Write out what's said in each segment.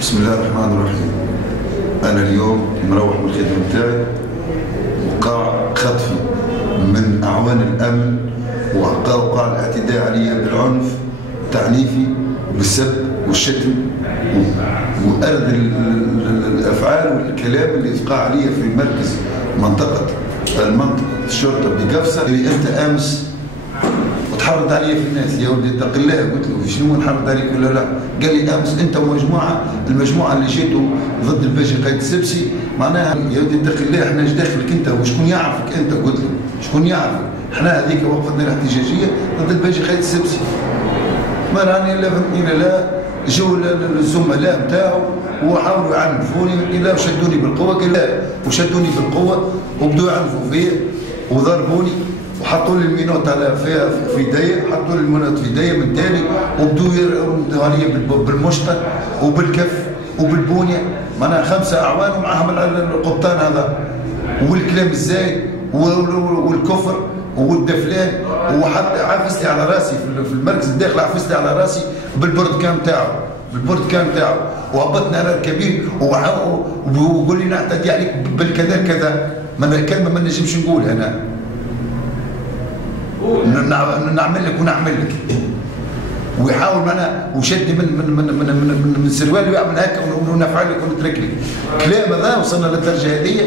بسم الله الرحمن الرحيم. أنا اليوم مروح من الخدمة نتاعي وقع خطفي من أعوان الأمن وقع الاعتداء علي بالعنف تعنيفي بالسب والشتم وأرد الأفعال والكلام اللي وقع علي في مركز منطقة الشرطة بقفصة اللي أنت أمس وتحرض علي في الناس. يا ولدي اتق الله. قلت له شنو نحرض عليك ولا لا؟ قال لي امس انت ومجموعه المجموعه اللي جيتوا ضد الباشا قايد السبسي، معناها يا ولدي اتق الله احنا ايش داخلك انت وشكون يعرفك انت؟ قلت له شكون يعرفك؟ احنا هذيك وقفتنا الاحتجاجيه ضد الباشا قايد السبسي. ما راني لا فهمتني لا جو الزملاء نتاعو وحاولوا يعنفوني الا وشدوني بالقوه. قال لا وشدوني بالقوه وبدوا يعنفوا فيا وضربوني وحطوا لي المينوت على في يديا، حطوا لي المينوت في يديا من تاني وبدوا يردوا علي بالمشطة وبالكف وبالبونية. معناها 5 أعوان ومعاهم القبطان هذا والكلام الزايد والكفر والدفلان. وحتى عفس لي على راسي في المركز الداخلي، عفس لي على راسي بالبردكان تاعو وهبطنا على الكبير وقول لي نعتدي عليك بالكذا كذا. من كلمة ما نجمش نقول أنا نعمل لك ونعمل لك. ويحاول معنا وشدني من سروالي ويعمل هكا ونفعل لك ونترك لك. كلام هذا وصلنا للدرجه هذه.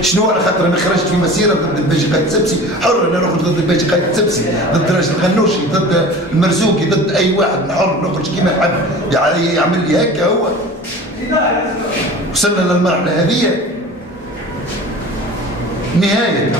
شنو على خاطر انا خرجت في مسيره ضد الباشا قايد السبسي، حر انا نخرج ضد الباشا قايد السبسي، ضد راجل الغنوشي، ضد المرزوقي، ضد اي واحد حر نخرج كيما نحب. يعمل لي هكا هو. وصلنا للمرحله هذه نهايه.